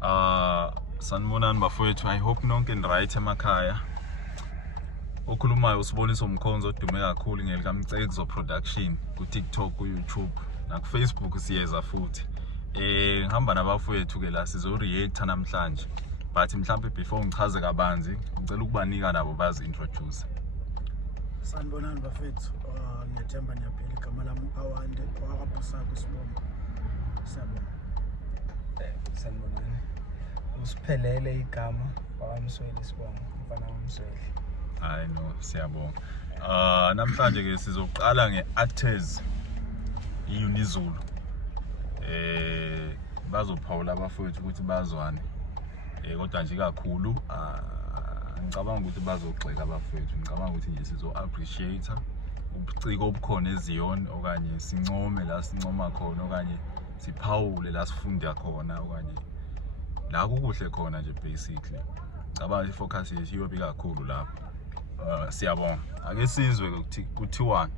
Sanibonani bafowethu, I hope nonke right emakhaya. Okhulumayo usibonisa umkhonzo odume kakhulu ngelikaMcekzo Production ku TikTok, ku YouTube na ku Facebook siyeza futhi. Ngihamba nabafowethu ke la sizo react namhlanje. But mhlambe before ngichaze kabanzi, ngicela ukubanika nabo bazi introduce. Sanibonani bafethu, ngiyathemba niyaphila. Igama lami Awande wakabusaka Sibongo. Sanibonani. Usiphelele igama waMsweli Sibongo, mfana wamsweli. Hayi no, siyabonga. Namhlanje ke sizoqala ngeActors iUnizulu. Bazophawula abafowethu ukuthi bazwane. Kodwa nje kakhulu ngicabanga ukuthi bazogxeka abafowethu. Ngicabanga ukuthi nje sizo appreciate ubuciko obukhona eZion, okanye sincome la sincoma khona, okanye siphawule la sifunda khona, okanye la kukuhle khona nje basically. Ngicabanga ifocus yethu iyobe kakhulu lapho. Siyabonga. Ake sizwe ukuthi kuthiwani.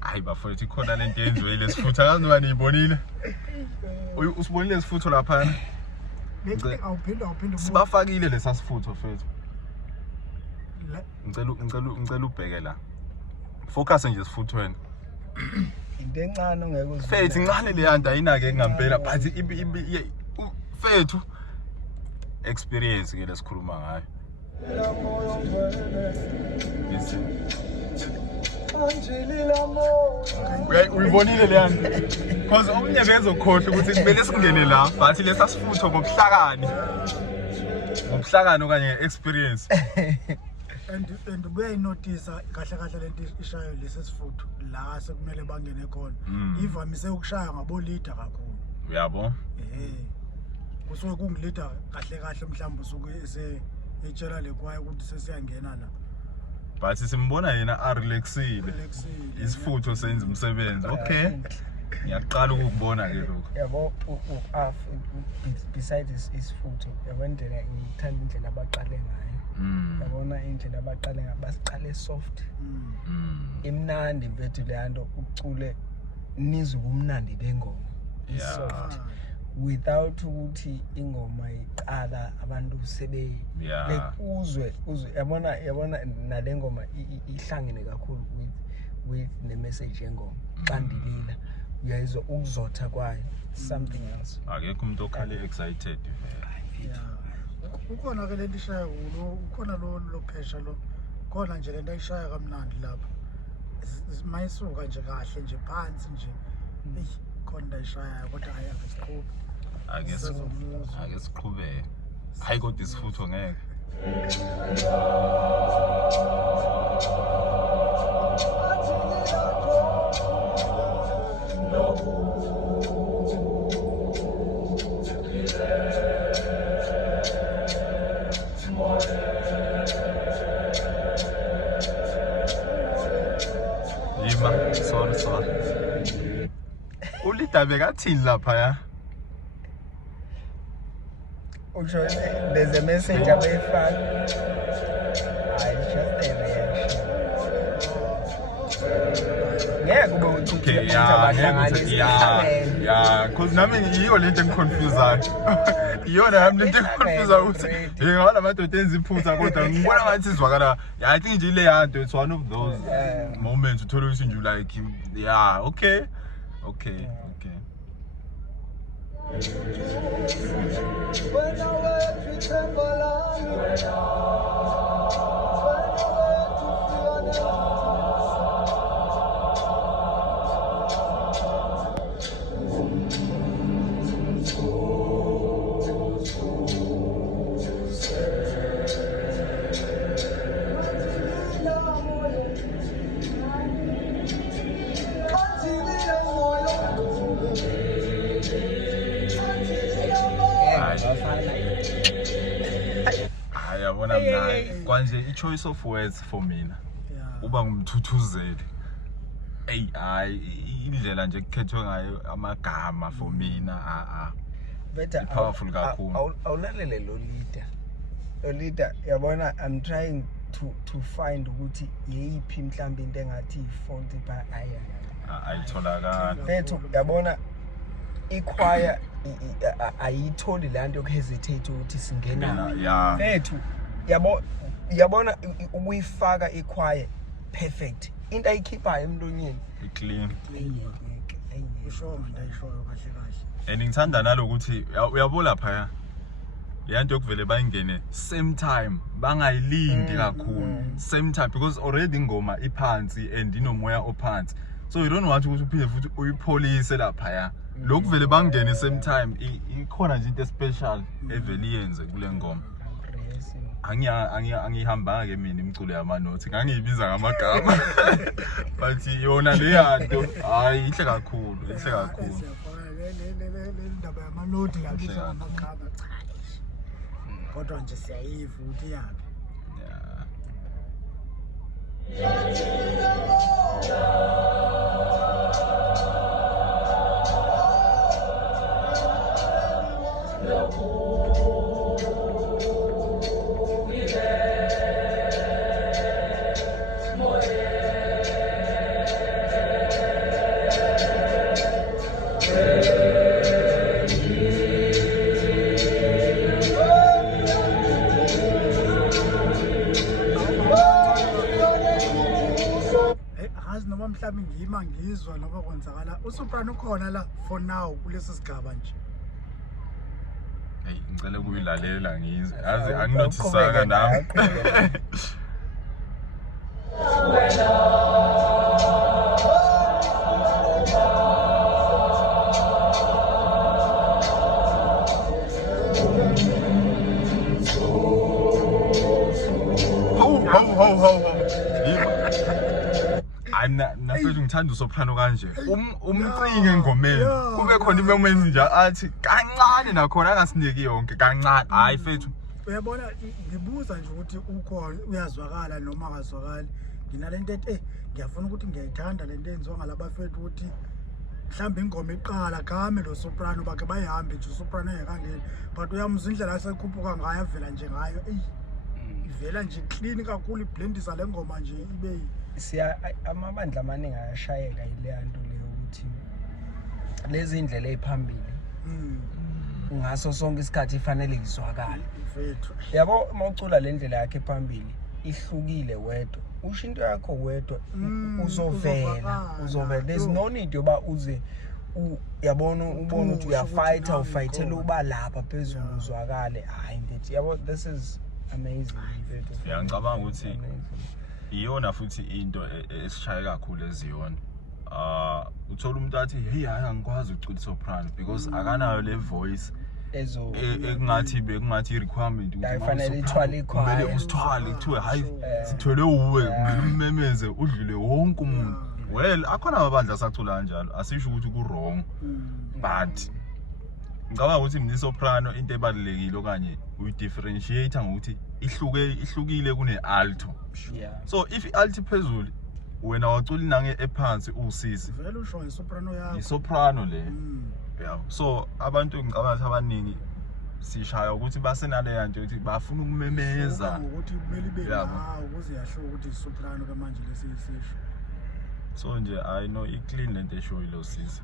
Hayi bafowethu, ikhona lento yenziwe lesifutho akazi niyibonile. Usibonile lesifutho lapha. Awuphinda sibafakile lesa sifutho fethu. Ngicela ubheke la. Focus nje sifuthweni. Into encane ongeke uzwe. Fethu incane le yanda ayinake ngempela, but fethu experience ke lesikhuluma ngayo. Uyibonile le yanda? Because omnye bezokhohle ukuthi kumele singene la, but lesa sifutho ngokuhlakani. Ngokuhlakani okanye experience. And uyayinotice kahle lento ishayo lesi sifutho la sekumele bangene khona. Ivamise ukushaya ngabo leader kakhulu. Uyabo? Kusuke kungilida kahle mhlawumbe usuke etshela lekwaya ukuthi sesiyangena la. But simbona yena relaxile. Isifutho senza umsebenzi. Okay. Ngiyaqala ukubona ke lokho. Yabo besides isifutho, yabondela ngithanda indlela abaqale ngayo. Yabona indlela abaqale basiqale soft. Imnandi mfethu leyanto ucule nizwe ubumnandi bengoma. Soft. Without ukuthi ingoma iqala abantu sebe like uzwe yabona nalengoma ihlangene kakhulu with the message yengoma qandilila uyayizwa ukuzotha kwayo something else. Akekho umuntu okhale excited vele. Ukhona ke lento ishaya ukhona lo phesha lo khona nje lento ayishaya kamnandi lapha mayisuka nje kahle nje phansi nje khona ayishaya kodwa ayakho ake siqhubeke. Hayi kodwa isifutho ngeke. Sorry. Ulida bekathini lapha ya? usho there's a message abayifaka. It's just a reaction. Ngeke kube ukuthi yeah, cause nami yiyo lento engiconfuseayo. Iyona nami lento engiconfuseayo ukuthi ngala madoda enza iphutha kodwa ngibona ngathi izwakala. Yeah, I think nje le yanto it's one of those moments uthola ukuthi nje like yeah, okay. Yabona mna kwanje i-choice of words for mina uba ngumthuthuzeli. Hayi indlela nje kukhethwe ngayo amagama for mina better powerful kakhulu. Awulalele lo leader yabona. I'm trying to find ukuthi yeyiphi mhlawumbe into engathi ifault pha ayitholakala. Bethu yabona ichoir ayitholi la nto yokuhesitate ukuthi singena. Bethu yabona ukuyifaka ichoir perfect. Into ayikhiphayo emlonyeni clean. Usho ngiyishoyo kahle kahle. And ngithanda nalokuthi uyabola phaya leyanto yokuvele bayingene same time bangayilindi kakhulu same time because already ingoma iphansi and inomoya ophansi, so you don't want ukuthi uphinde futhi uyipolice lapha. Lokuvele bangene same time ikhona nje into special evele iyenze kule ngoma. Angihambanga ke mina imculo yamanothi ngangiyibiza ngamagama but yona le yanto hayi ihle kakhulu. Le ndaba yamanothi yabiza ngamagama cha. Kodwa nje siyayiva ukuthi yakhe. Noma mhlawumbe ngiyima ngizwa noma kwenzakala uSoprano ukhona la for now kulesi sigaba nje. Hey ngicela ukuyilalela ngizwe yazi anginothisaka nami. Nafethu ngithanda uSoprano kanje umcinge engomeni kube khona imoments nje athi kancane nakhona angasiniki yonke kancane. Hayi fethu uyabona ngibuza nje ukuthi ukhona uyazwakala noma akazwakali. Nginalento ethi ngiyafuna ukuthi ngiyayithanda lento enziwa ngalabafethu ukuthi mhlawumbe ingoma iqala game lo Soprano bakhe bayihambe nje uSoprano engekangeni but uyamuzwa indlela asekhuphuka ngayo avela nje ngayo ivela nje clean kakhulu iblendisa le ngoma nje ibe amabandla amaningi ayashayeka ile yanto leyo ukuthi lezi indlela eziphambili ngaso sonke isikhathi ifanele izwakala. Yabo mawucula le ndlela yakhe ephambili ihlukile wedwa usho into yakho wedwa uzovela. There's no need yoba uze yabona ubona ukuthi uyafighta ufightela uba lapha phezulu uzwakale. Hayi ngithi yabo this is amazing. Ngicabanga ukuthi iyona futhi into esishaya kakhulu eziyona. Uthola umuntu athi hey hayi angikwazi ukucula Soprano because akanayo le voice ekungathi requirement ukuthi kufanele ithwale ikhwaya. Kumele usithwale kuthiwe hayi sithwele uwe kumele umemeze udlule wonke umuntu. Well akhona amabandla asacula kanjalo asisho ukuthi ku wrong but ngicabanga ukuthi mina Soprano into ebalekile okanye uyi differentiate ngokuthi ihlukile kune alto. So if i-alto phezulu wena wacula nange ephansi usisi vele usho iSoprano yakho iSoprano le. Yeah, so abantu ngicabanga abaningi sishaya ukuthi basenale yanto ukuthi bafuna ukumemeza ukuthi kumele ibe la ukuze yasho ukuthi isoprano ke manje lesisisho so nje I know i-clean lento esho ilo siza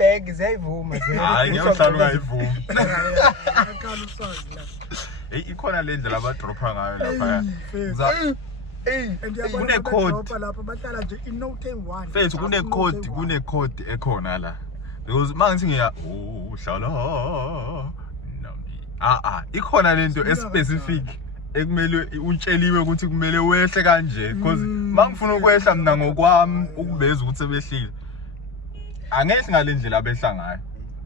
Bag ziyayivuma hayi ngiyohlala ungayivumi akala usazi la ikhona le ndlela abadropha ngayo lapha kune code lapha bahlala nje inote 1 mfethu kune code ekhona la because mangithi ngiya uhlala ikhona lento specific ekumele utsheliwe ukuthi kumele wehle kanje because mangifuna ukwehla mina ngokwami ukubeza ukuthi sebehlile angehli ngalendlela abehla ngayo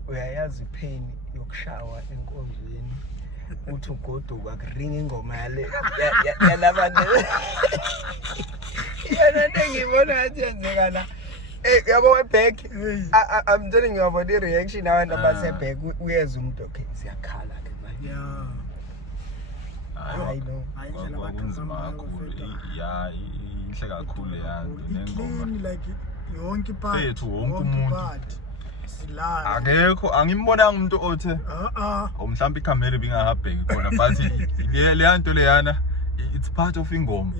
uyayazi ipain yokushawa enkonzweni uthi ugoduka akuringa ingoma yale yalabantu yana ngibona athi yenzeka la yabo weback I'm telling you about the reaction abantu abaseback uyeza umuntu okay siyakhala ke manje I know kunzima kakhulu inhle kakhulu yanto nengoma like yonke part fethu wonke umuntu silala akekho angimbonanga umuntu othe mhlawumbe ikamera bingahabheki khona but le yanto leyana it's part of ingoma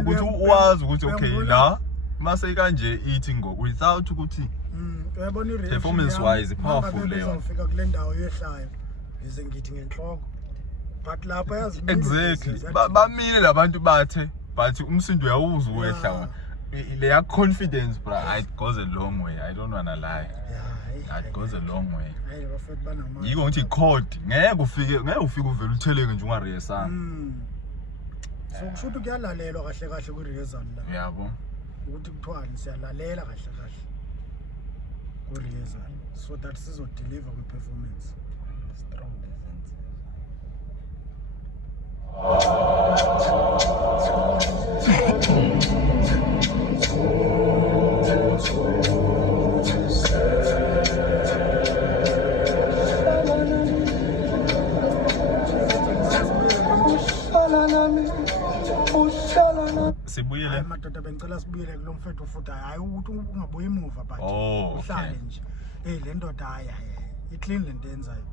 ukuthi uwazi ukuthi okay la mase kanje ithi ngo without ukuthi uyabona i performance wise powerful leyo ufika kule ndawo yehlayo ize ngithi ngenhloko but lapha yazi exactly bamile labantu bathe but umsindo uyawuza uwehla leya confidence bro it goes a long way I don't wanna lie it goes a long way hayi bafethu banama yiko ngithi code ngeke ufike uvela utheleke nje ungareyesanga so kushuthi kuyalalelwa kahle kahle ku rehearsal la yabo ukuthi kuthiwani siyalalela kahle kahle ku rehearsal so that sizo deliver ku performance strong presence sibuyele madoda bengicela sibuyele kulomfethu futhi hayi ukuthi ungabuyi emuva but uhlale nje le ndoda hayi i-clean lento yenzayo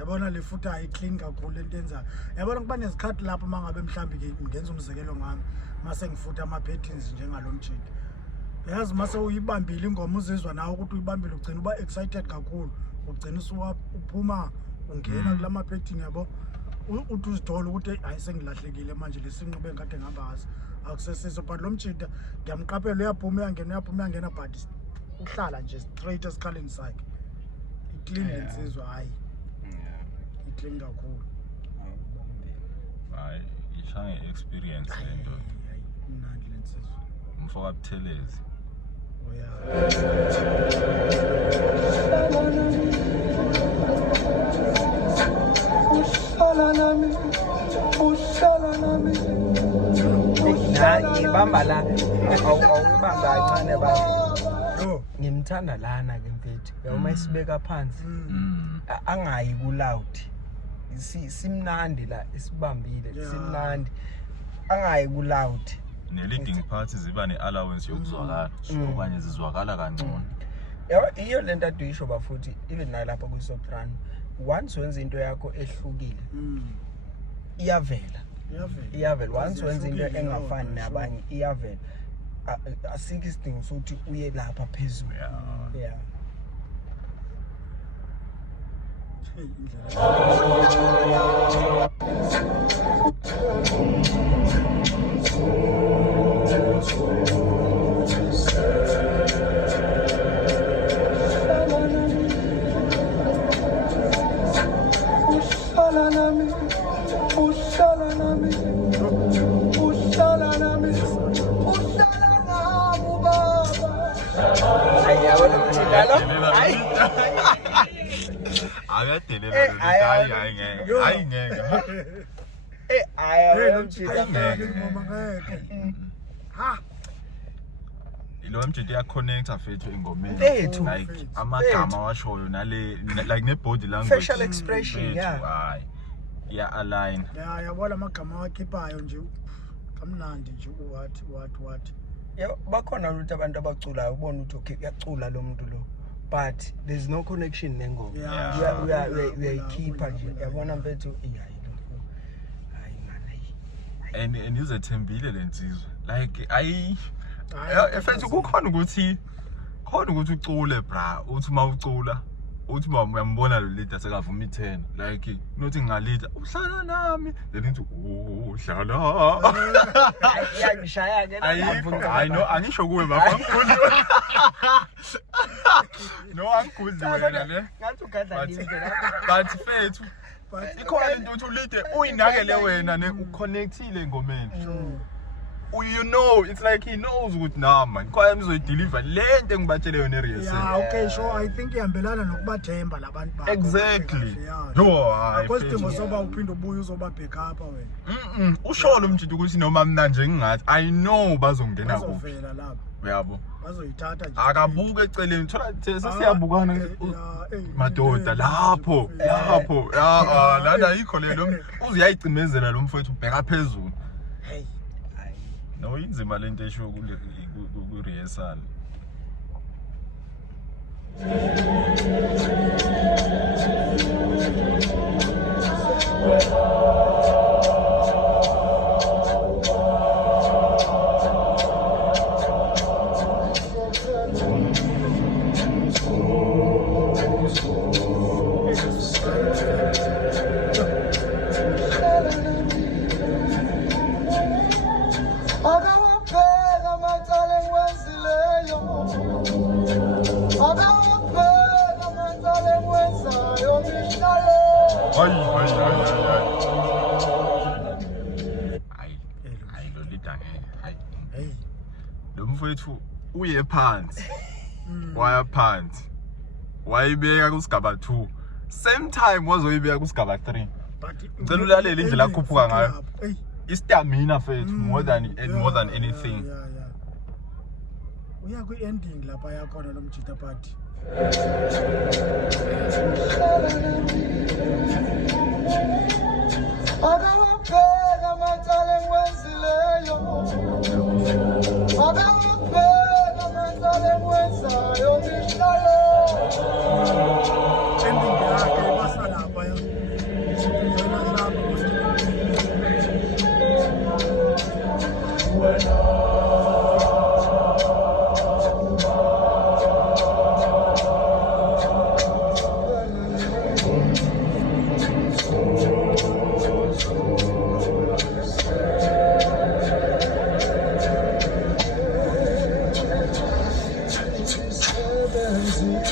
yabona le futhi hayi clean kakhulu lento yenzayo yabona kuba nezikhathi lapho mangabe mhlambi ke ngenza umzekelo ngami mase ngifutha ama patterns njengalomjinto yazi mase uyibambile ingoma uzizwa nawe ukuthi uyibambile ugcina uba excited kakhulu ugcina uphuma ungena kulama pattern yabo uthi uzithola ukuthi hayi sengilahlekile manje lesinqobe ngade ngihamba ngaso akusesiso but lo mjida ngiyamqaphela uyaphuma uyangena but uhlala nje straight esikhaleni sakhe iclean lensizwa hayi iclean kakhulu hayi ishaya experience lento mnandi lensizwa umfoka Buthelezi ibamba la awubamba kancane baba ngimthanda lana ke mfethu uma isibeka phansi angayi ku loud simnandi la isibambile simnandi angayi ku loud ne-leading party ziba ne-allowance yokuzwakala okanye zizwakala kancane iyo lento aduyisho bafuthi even nalapha kwi-soprano once wenza into yakho ehlukile iyavela once wenza into engafani nabanye iyavela asikho isidingo sokuthi uye lapha phezulu yeah lo mjidi uyaconnecta fethu engomeni like amagama washoyo nale like ne-body language facial expression hayi iya-align yabona amagama awakhiphayo nje kamnandi nje what bakhona ukuthi abantu abaculayo ubona ukuthi okay uyacula lo muntu lo but there's no connection nengoma uyayikhipha nje yabona mfethu and izethembile lensizwe like efethu kukhona ukuthi ucule bra uthi mawucula uthi uyambona lo leader sekavuma i10 like nothi ngalida uhlala nami then uthi uhlala ayangishaya ke I know angisho kuwe baba ngikudli no angikudli wena le ngathi ugadla limbe but fethu ikhona into uthi ulide uyinakele wena ne uconnectile ngomeni you know it's like he knows ukuthi nah man kwaya mizoyideliver lento engibatshele yona e-rehearsal okay so I think ihambelana nokubathemba labantu bakho exactly no akosidingo soba uphinde ubuye uzoba back up wena usholo umjidi ukuthi noma mina nje ngingathi I know bazongena kuphi bazovela lapha uyabo bazoyithatha nje akabuke eceleni thola sesiyabukana madoda lapho lana yikho lelo uziyayicimezela lo mfowethu ubheka phezulu hey no inzima lento esho ku rehearsal lo mfowethu uye phansi waya phansi wayibeka kusigaba 2 same time wazoyibeka kusigaba 3 ngicela ulalela indlela akhuphuka ngayo istamina fethu more than anything uya ku ending lapha yakhona lo mjida party akawabheka macala engwenzileyo akawabheka macala engwenzayo ngihlale ending yakhe ibasa lapha Sebenzile